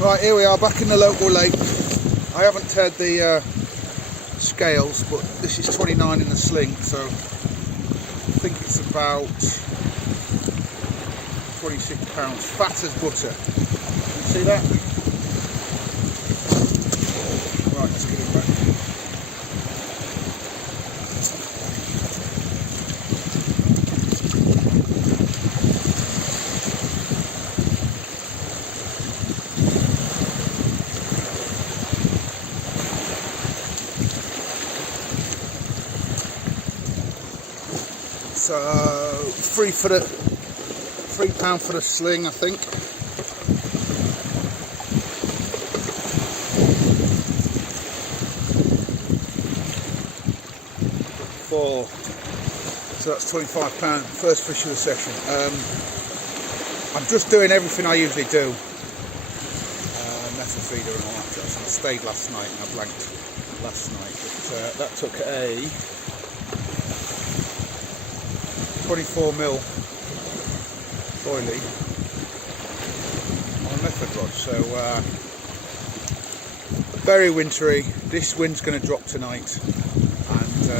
Right, here we are back in the local lake. I haven't had the scales, but this is 29 in the sling, so I think it's about 26 pounds, fat as butter. You see that? Right, let's get it back. So £3 for the sling, I think. So that's £25. First fish of the session. I'm just doing everything I usually do. Method feeder and all that. I stayed last night and I blanked last night. But that took a 24mm oily on a method rod, so very wintry. This wind's going to drop tonight, and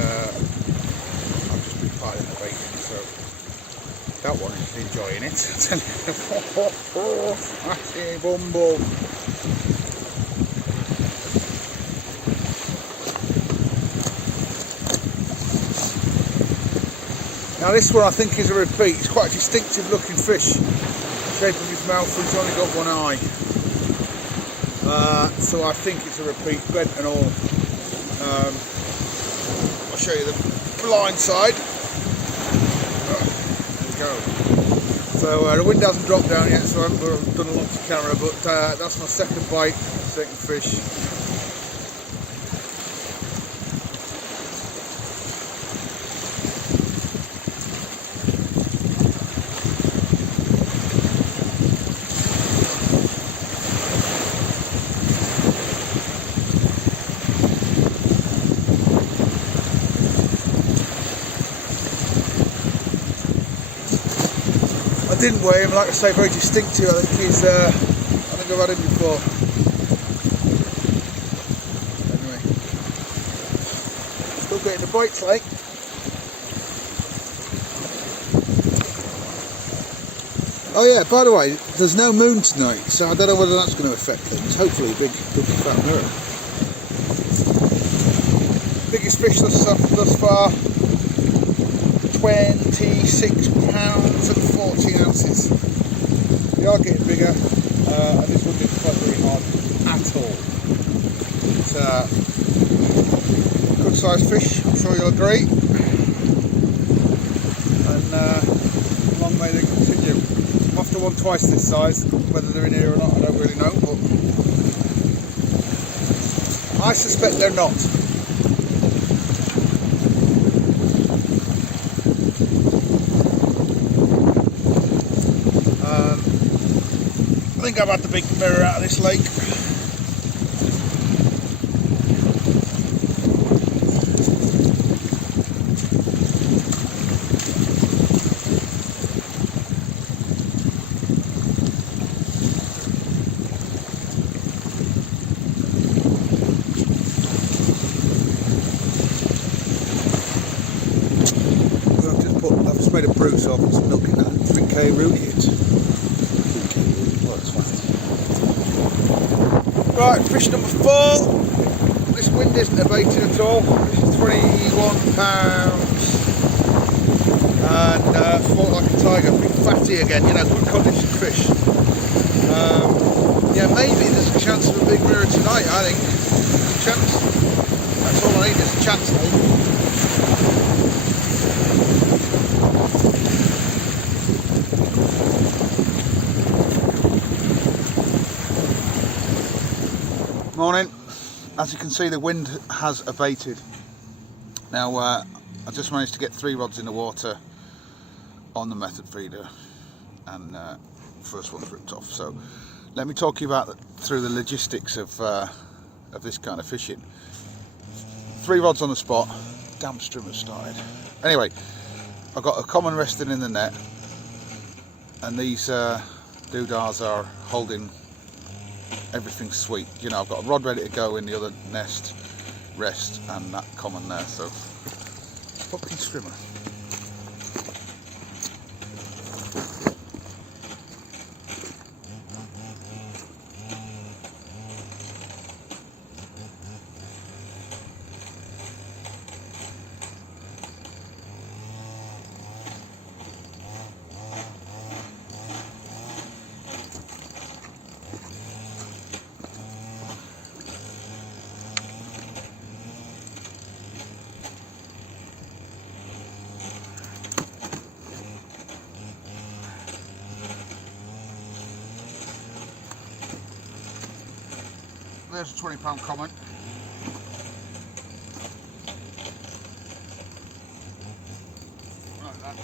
I've just been piling the bait in, so that one is enjoying it. Fatty bumble. Now this one I think is a repeat. It's quite a distinctive looking fish. The shape of his mouth, he's only got one eye. So I think it's a repeat, bent and all. I'll show you the blind side. There we go. So the wind hasn't dropped down yet, so I haven't done a lot to camera, but that's my second bite, second fish. I didn't weigh him, like I say, very distinctive. I think he's, I think I've had him before. Anyway, still getting the bites, like. Oh yeah, by the way, there's no moon tonight, so I don't know whether that's going to affect things. Hopefully a big fat mirror. Biggest fish thus far. 26 pounds and 14 ounces. They are getting bigger, and this one didn't fight very hard at all. It's a good sized fish, I'm sure you'll agree, and long may they continue. I'm after one twice this size. Whether they're in here or not I don't really know, but I suspect they're not. I think I've had the big mirror out of this lake. I've just made a brew, so I've put some milk in that. 3K Rooney it. Right, fish number 4. This wind isn't abating at all. This is 21 pounds. And fought like a tiger. Big fatty again, you know, good condition fish. Yeah, maybe there's a chance of a big mirror tonight, I think. A chance. That's all I need, is a chance, mate. Morning. As you can see, the wind has abated. Now I just managed to get 3 rods in the water on the method feeder, and first one's ripped off. So let me talk you about through the logistics of this kind of fishing. 3 rods on the spot, damp stream has started. Anyway, I've got a common resting in the net, and these doodahs are holding everything's sweet. You know, I've got a rod ready to go in the other nest, rest, and that common there. So, fucking strimmer. There's a £20 common. Like that.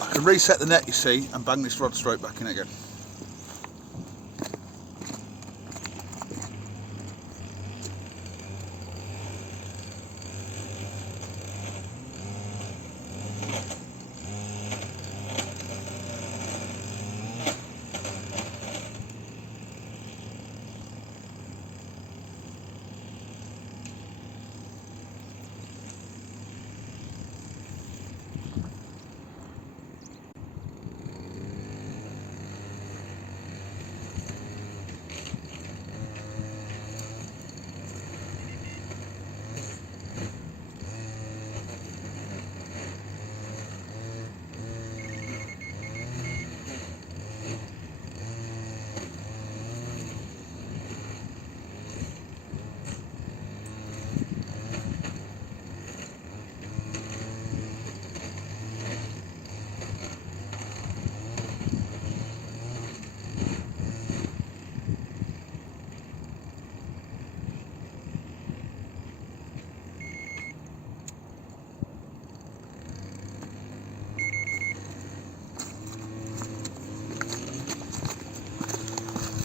I can reset the net, you see, and bang this rod straight back in again.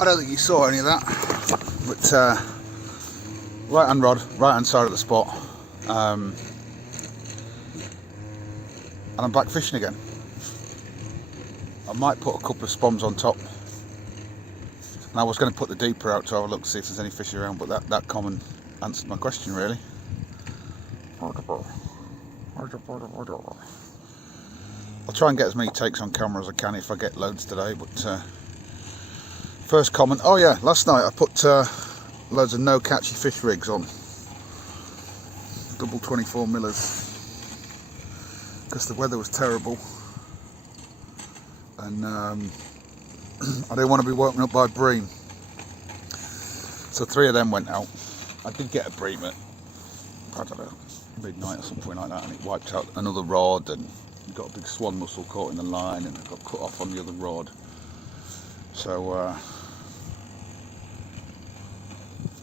I don't think you saw any of that, but right hand rod, right hand side of the spot, and I'm back fishing again. I might put a couple of spoms on top, and I was going to put the deeper out to have a look to see if there's any fish around, but that common answered my question really. I'll try and get as many takes on camera as I can if I get loads today, but first comment. Oh yeah, last night I put loads of no catchy fish rigs on, double 24 millers, because the weather was terrible, and I didn't want to be woken up by bream, so 3 of them went out. I did get a bream at, I don't know, midnight or something like that, and it wiped out another rod, and got a big swan mussel caught in the line, and it got cut off on the other rod. So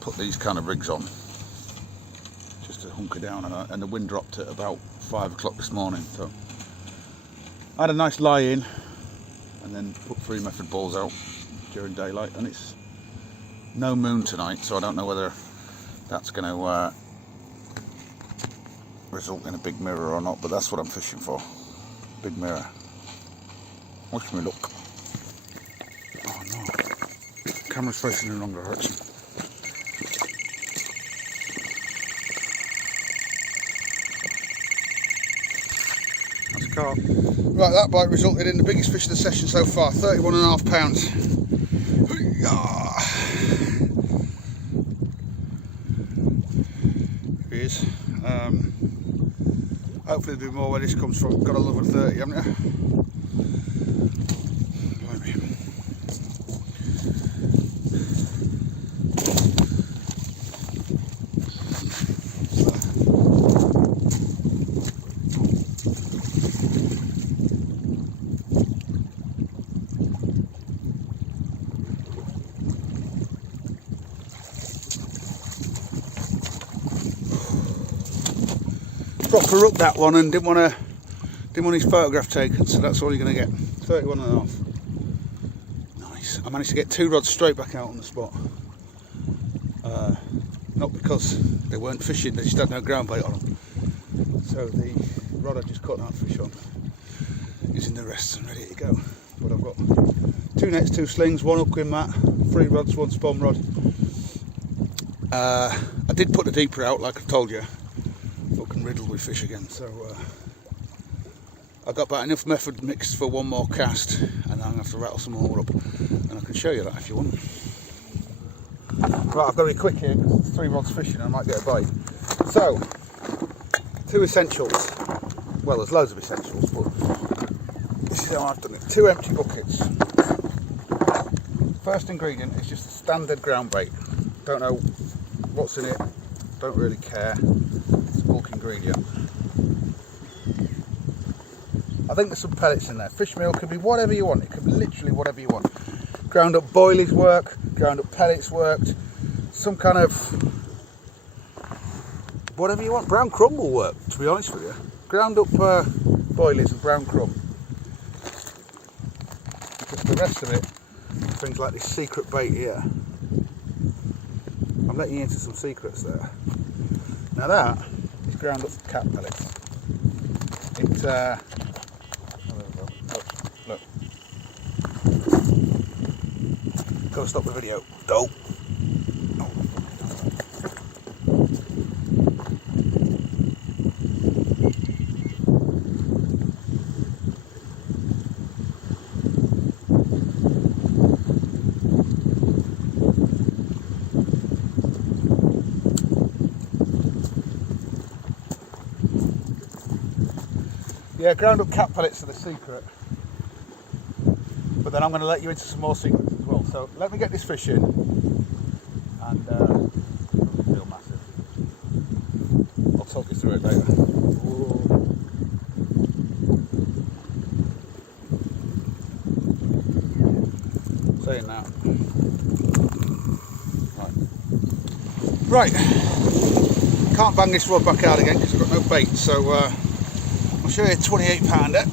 put these kind of rigs on just to hunker down, and the wind dropped at about 5 o'clock this morning, so I had a nice lie in and then put 3 method balls out during daylight, and it's no moon tonight, so I don't know whether that's going to result in a big mirror or not, but that's what I'm fishing for, big mirror. Watch me look. Oh no, the camera's facing in the wrong direction. That's a carp. Right, that bite resulted in the biggest fish of the session so far, 31.5 pounds. Here he is. Hopefully there'll be more where this comes from. Got a love of 30, haven't you? proper rook, that one, and didn't want his photograph taken, so that's all you're going to get. 31.5. Nice. I managed to get 2 rods straight back out on the spot. Not because they weren't fishing, they just had no ground bait on them. So the rod I just caught that fish on is in the rest and ready to go. But I've got 2 nets, 2 slings, 1 hook in mat, 3 rods, 1 spawn rod. I did put the deeper out, like I've told you. Fucking riddled with fish again. So I got about enough method mixed for 1 more cast, and I'm going to have to rattle some more up, and I can show you that if you want. Right, I've got to be quick here because there's 3 rods fishing and I might get a bite. So, 2 essentials. Well, there's loads of essentials, but this is how I've done it. 2 empty buckets. First ingredient is just a standard ground bait. Don't know what's in it, don't really care. It's a bulk ingredient. I think there's some pellets in there. Fish meal could be whatever you want. It could be literally whatever you want. Ground up boilies work, ground up pellets worked, some kind of whatever you want. Brown crumb will work, to be honest with you. Ground up boilies and brown crumb. Because the rest of it, things like this secret bait here. I'm letting you into some secrets there. Now that is ground up cat pellets. It look. Gotta stop the video. Dope. Yeah, ground up cat pellets are the secret. But then I'm going to let you into some more secrets as well. So let me get this fish in, and feel massive. I'll talk you through it later. Whoa. Saying that. Right. Can't bang this rod back out again because I've got no bait. So I'll show you a 28-pounder.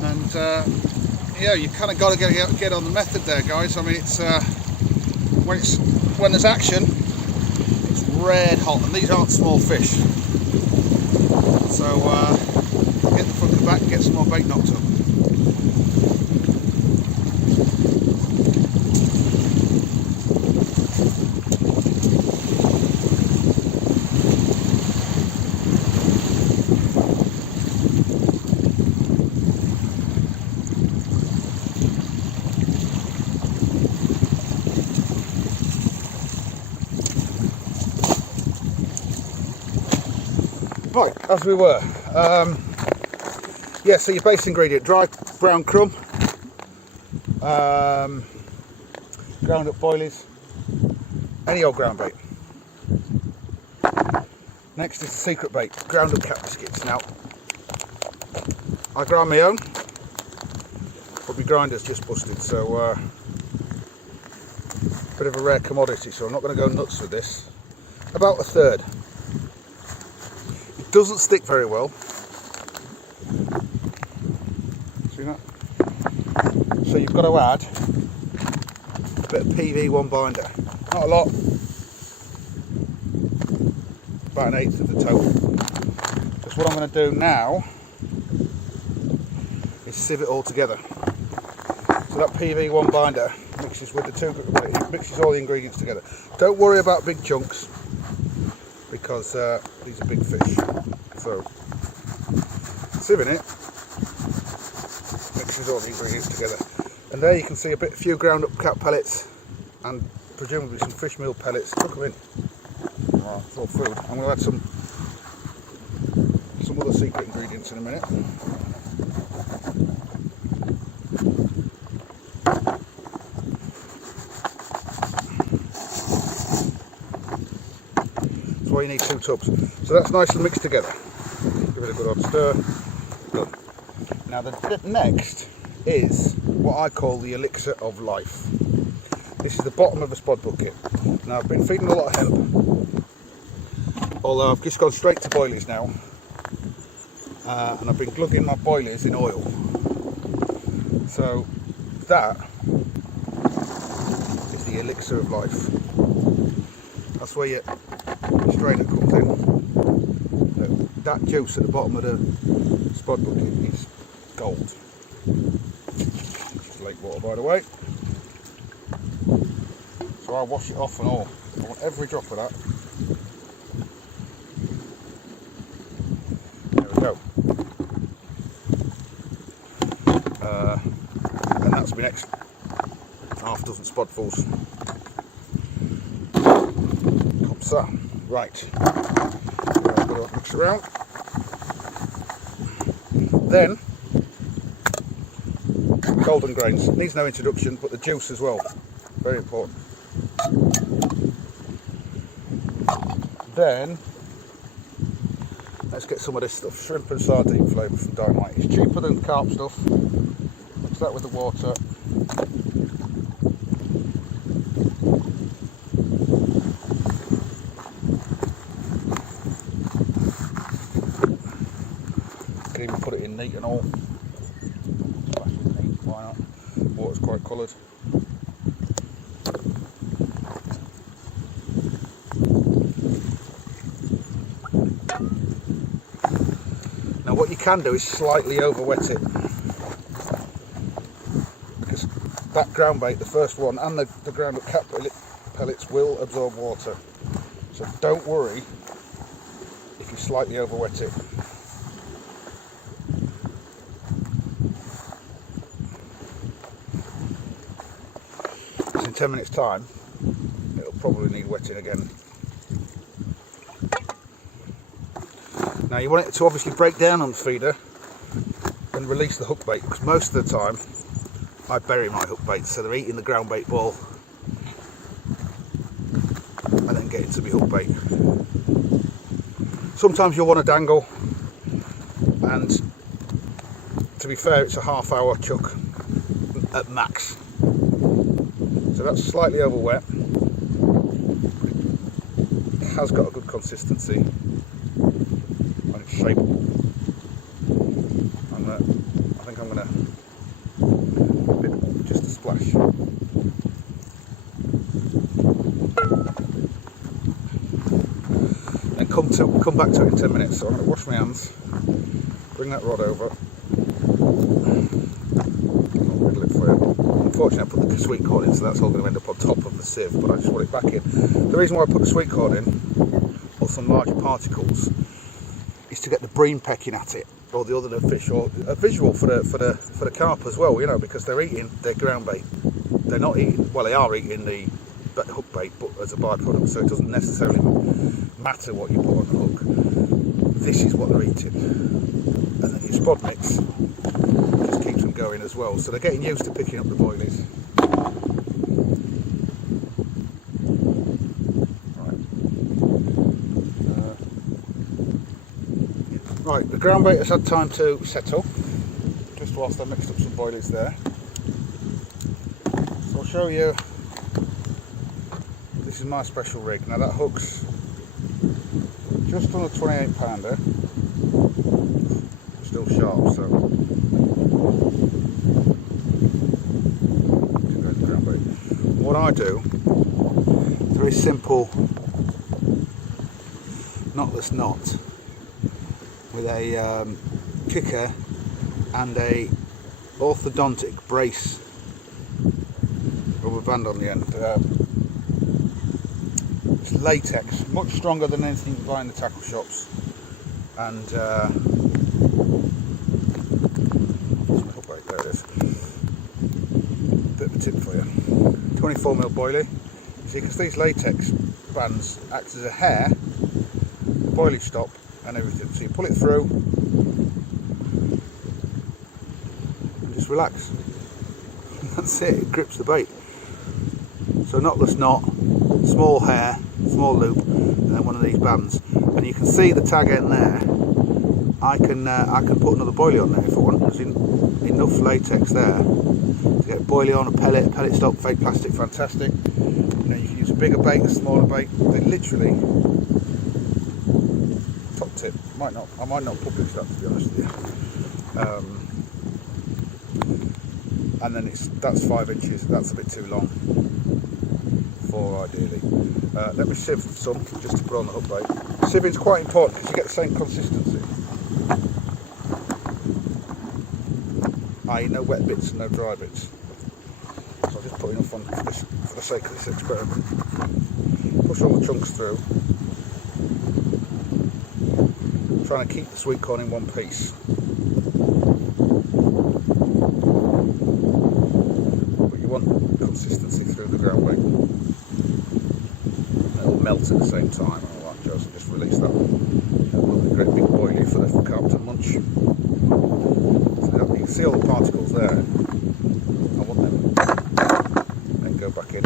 And yeah, you kind of got to get on the method there, guys. I mean, it's when there's action, it's red hot, and these aren't small fish. So get the front and back and get some more bait knocked up. Right, as we were, yeah, so your base ingredient, dry brown crumb, ground up boilies, any old ground bait. Next is the secret bait, ground up cat biscuits. Now, I grind my own, but my grinder's just busted, so bit of a rare commodity, so I'm not going to go nuts with this. About a third. Doesn't stick very well. See that? So you've got to add a bit of PV1 binder. Not a lot. About 1/8 of the total. Just what I'm going to do now is sieve it all together. So that PV1 binder mixes with the it mixes all the ingredients together. Don't worry about big chunks, because these are big fish. So, sieving it mixes all the ingredients together. And there you can see a few ground up cat pellets and presumably some fish meal pellets. Chuck them in. Oh, it's all food. I'm going to add some other secret ingredients in a minute. That's why you need 2 tubs. So that's nicely mixed together. Give it a good old stir. Good. Now the next is what I call the elixir of life. This is the bottom of a spod bucket. Now I've been feeding a lot of hemp although I've just gone straight to boilies now, and I've been glugging my boilies in oil. So that is the elixir of life. That's where your strainer comes in. So that juice at the bottom of the spod bucket is gold. Just lake water, by the way. So I'll wash it off and all. I want every drop of that. There we go. And that's my next half dozen spodfuls. Comme ça. Right. I've got to mix around. Then, golden grains. Needs no introduction, but the juice as well. Very important. Then, let's get some of this stuff. Shrimp and sardine flavour from Dynamite. It's cheaper than carp stuff. Mix that with the water. Can even put it in neat and all. Splash with neat, why not? Water's quite coloured. Now what you can do is slightly over wet it, because that ground bait, the first one, and the ground up cat pellets will absorb water. So don't worry if you slightly over wet it. So in 10 minutes time it'll probably need wetting again. Now you want it to obviously break down on the feeder and release the hook bait, because most of the time I bury my hook baits so they're eating the ground bait ball and then get into my hook bait. Sometimes you'll want to dangle, and to be fair it's a half hour chuck at max. So that's slightly over wet. It has got a good consistency. Shape. I think I'm going to just a splash. Then come back to it in 10 minutes. So I'm going to wash my hands, bring that rod over. I'll riddle it for you. Unfortunately, I put the sweet corn in, so that's all going to end up on top of the sieve. But I just want it back in. The reason why I put the sweet corn in, or some larger particles, is to get the bream pecking at it, or the other fish, or a visual for the carp as well, you know, because they're eating their ground bait. They're not eating, well, they are eating the hook bait, but as a byproduct, so it doesn't necessarily matter what you put on the hook. This is what they're eating, and then your spod mix just keeps them going as well. So they're getting used to picking up the boilies. Right, the ground bait has had time to settle, just whilst I mixed up some boilies there. So I'll show you, this is my special rig. Now that hook's just on a 28 pounder, still sharp, so ground bait. What I do, very simple knotless knot with a kicker and a orthodontic brace rubber band on the end. It's latex, much stronger than anything you buy in the tackle shops, and there it is. Bit of a tip for you. 24mm boilie. See, because these latex bands act as a hair, the boilie stop and everything. So you pull it through and just relax. That's it, it grips the bait. So knotless knot, small hair, small loop, and then one of these bands. And you can see the tag end there. I can put another boilie on there if I want. There's enough latex there to get a boilie on, a pellet stop, fake plastic, fantastic. You know, you can use a bigger bait, a smaller bait. They literally tip. I might not publish that, to be honest with you. And then that's 5 inches. That's a bit too long. 4 ideally. Let me sieve some just to put on the hook bait. Sieving's quite important because you get the same consistency. No wet bits and no dry bits. So I'll just put enough on for the sake of this experiment. Push all the chunks through. Trying to keep the sweet corn in one piece. But you want consistency through the ground bait. It'll melt at the same time. All that jazz, and just release that one. That'll be a great big boilie for the carp to munch. You can see all the particles there. I want them. Then go back in.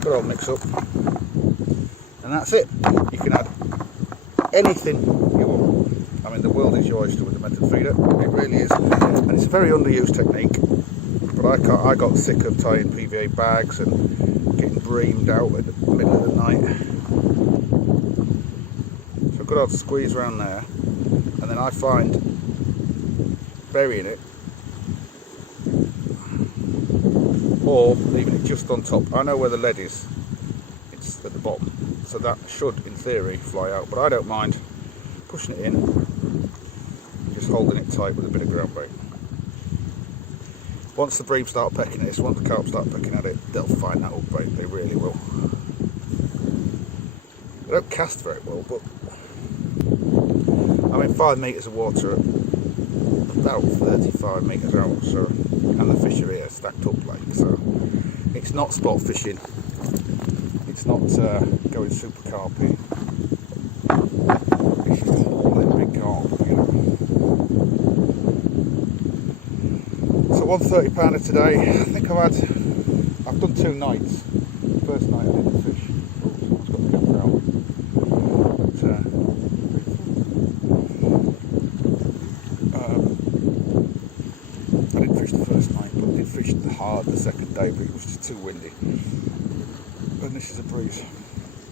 Good old mix up. And that's it. You can add anything you want. I mean, the world is your oyster with the method feeder. It really is. And it's a very underused technique. But I got sick of tying PVA bags and getting breamed out at the middle of the night. So a good old squeeze around there. And then I find burying it, or leaving it just on top. I know where the lead is, it's at the bottom, so that should in theory fly out, but I don't mind pushing it in, just holding it tight with a bit of ground bait. Once the bream start pecking at this, once the carp start pecking at it, they'll find that hook bait, they really will. They don't cast very well, but I mean 5 metres of water about 35 metres out, so, and the fish are here stacked up like, so it's not spot fishing, it's not going super carpy, it's just hauling big carp, you know. So 130 pounder today. I think I've done 2 nights. First night I didn't fish. Oh, someone's got the camera out. I didn't fish the first night, but I did fish hard the second day, but it was just too windy. And this is a breeze.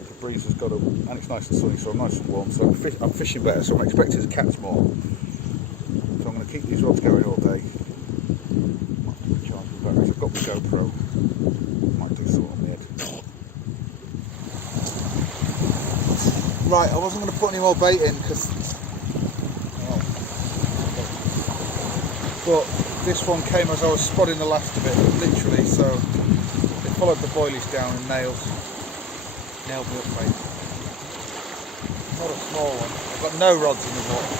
The breeze has got up, and it's nice and sunny, so I'm nice and warm. So I'm fishing better, so I'm expecting to catch more. So I'm going to keep these rods going all day. I've got the GoPro. Might do something on the head. Right, I wasn't going to put any more bait in because. But this one came as I was spotting the last of it, literally, so they followed the boilies down and nailed me up, mate. Not a small one. I've got no rods in the water.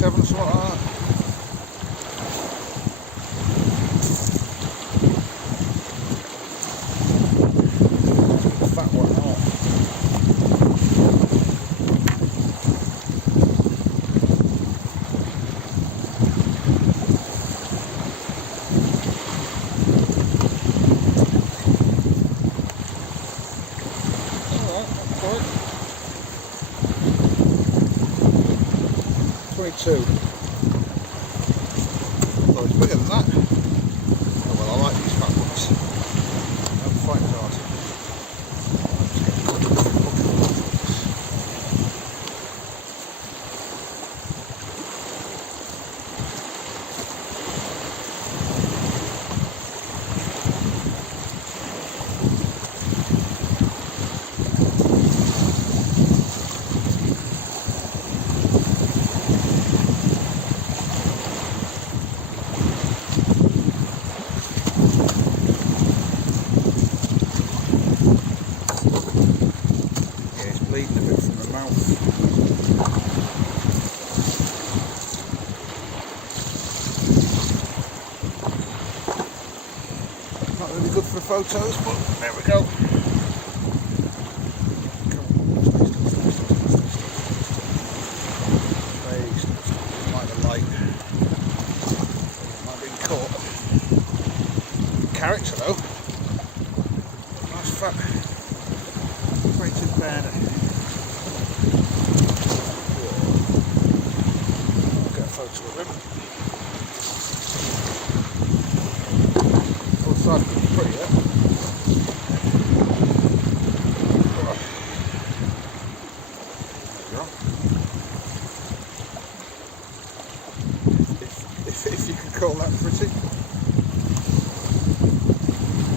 Something like that. Fat one, oh. Alright, that's right. 22. Oh, it's bigger than that. Oh well, I like these fat ones. I'm fighting hard. Bleeding a bit from the mouth. Not really good for the photos, but there we go. Stay. bite. I've been caught. Carrots, hello. Nice fat weighted banner. I'll get a photo of him. Outside looks pretty, yeah? If you could call that pretty.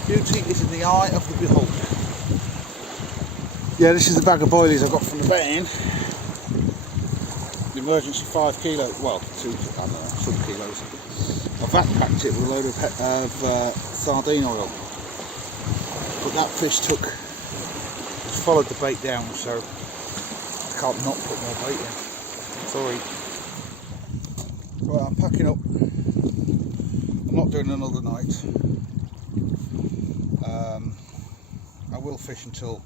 Beauty is in the eye of the beholder. Yeah, this is the bag of boilies I got from the van. The emergency 5 kilo, well, 2, I don't know, some kilos. I vac packed it with a load of sardine oil. But that fish followed the bait down, so I can't not put more bait in. Sorry. Right, I'm packing up. I'm not doing another night. I will fish until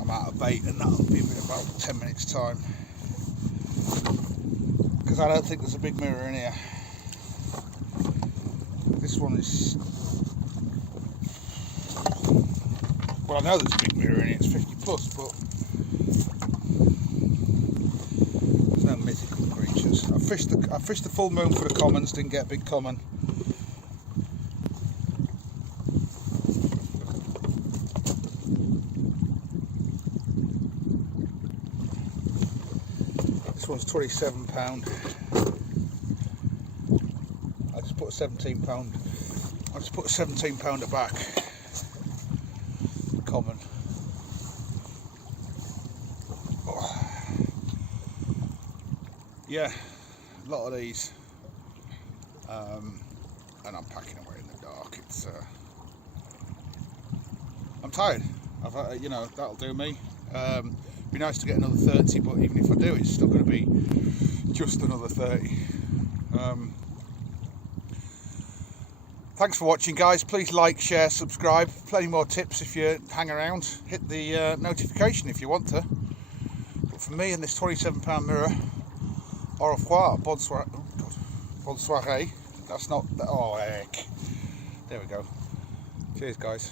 I'm out of bait, and that'll be in about 10 minutes time. Because I don't think there's a big mirror in here. This one is... Well, I know there's a big mirror in it, it's 50 plus, but there's no mythical creatures. I fished the full moon for the commons, didn't get a big common. This one's £27. I just put a £17. I just put a £17 back. Common. Oh. Yeah, a lot of these, and I'm packing away in the dark. It's I'm tired. You know, that'll do me. Be nice to get another 30, but even if I do, it's still going to be just another 30. Thanks for watching, guys. Please like, share, subscribe. Plenty more tips if you hang around. Hit the notification if you want to. But for me and this £27 mirror, au revoir, bonne soirée. That's not... Oh, heck. There we go. Cheers, guys.